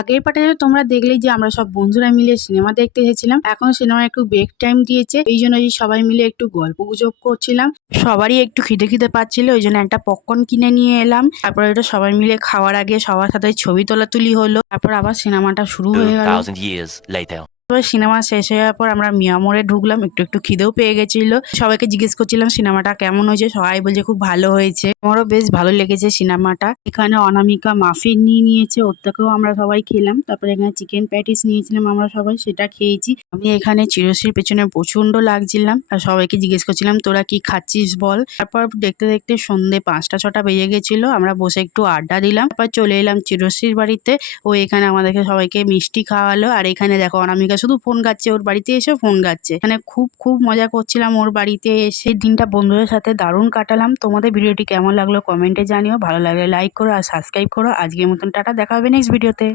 আগের পার্টে তোমরা দেখলেই যে আমরা সব বন্ধুরা মিলে সিনেমা দেখতে এসেছিলাম। এখন সিনেমা একটু ব্রেক টাইম দিয়েছে, এই জন্য সবাই মিলে একটু গল্প গুজব করছিলাম। সবারই একটু খিদে খিদে পাচ্ছিল, ওই জন্য একটা পপকর্ন কিনে নিয়ে এলাম। তারপর এটা সবাই মিলে খাওয়ার আগে সবার সাথে ছবি তোলাতুলি হলো। তারপর আবার সিনেমাটা শুরু হয়ে গেল। 2000 years later. এবার সিনেমা শেষ হয়ে যাওয়ার পর আমরা মিয়া মোড়ে ঢুকলাম, একটু একটু খিদেও পেয়ে গেছিল। সবাইকে জিজ্ঞেস করছিলাম সিনেমাটা কেমন হয়েছে, সবাই বলছে খুব ভালো হয়েছে। আমারও বেশ ভালো লেগেছে সিনেমাটা। এখানে অনামিকা মাফিন নিয়ে নিয়েছে, ওর থেকেও আমরা সবাই খেলাম। তারপরে এখানে চিকেন প্যাটিস নিয়েছিলাম আমরা সবাই, সেটা খেয়েছি। আমি এখানে চিরশ্রীর পেছনে প্রচন্ড লাগছিলাম আর সবাইকে জিজ্ঞেস করছিলাম তোরা কি খাচ্ছিস বল। তারপর দেখতে দেখতে সন্ধ্যে 5টা-6টা বেজে গেছিল, আমরা বসে একটু আড্ডা দিলাম। তারপর চলে এলাম চিরশ্রীর বাড়িতে। ও এখানে আমাদেরকে সবাইকে মিষ্টি খাওয়ালো। আর এখানে দেখো অনামিকা শুধু ফোন ঘাটছে, ওর বাড়িতে এসে ফোন ঘাটছে। এখানে খুব খুব মজা করছিলাম ওর বাড়িতে এসে। দিনটা বন্ধুদের সাথে দারুণ কাটালাম। তোমাদের ভিডিওটি কেমন লাগলো কমেন্টে জানিও, ভালো লাগলে লাইক করো আর সাবস্ক্রাইব করো। আজকের মতন টাটা, দেখা হবে নেক্সট ভিডিওতে।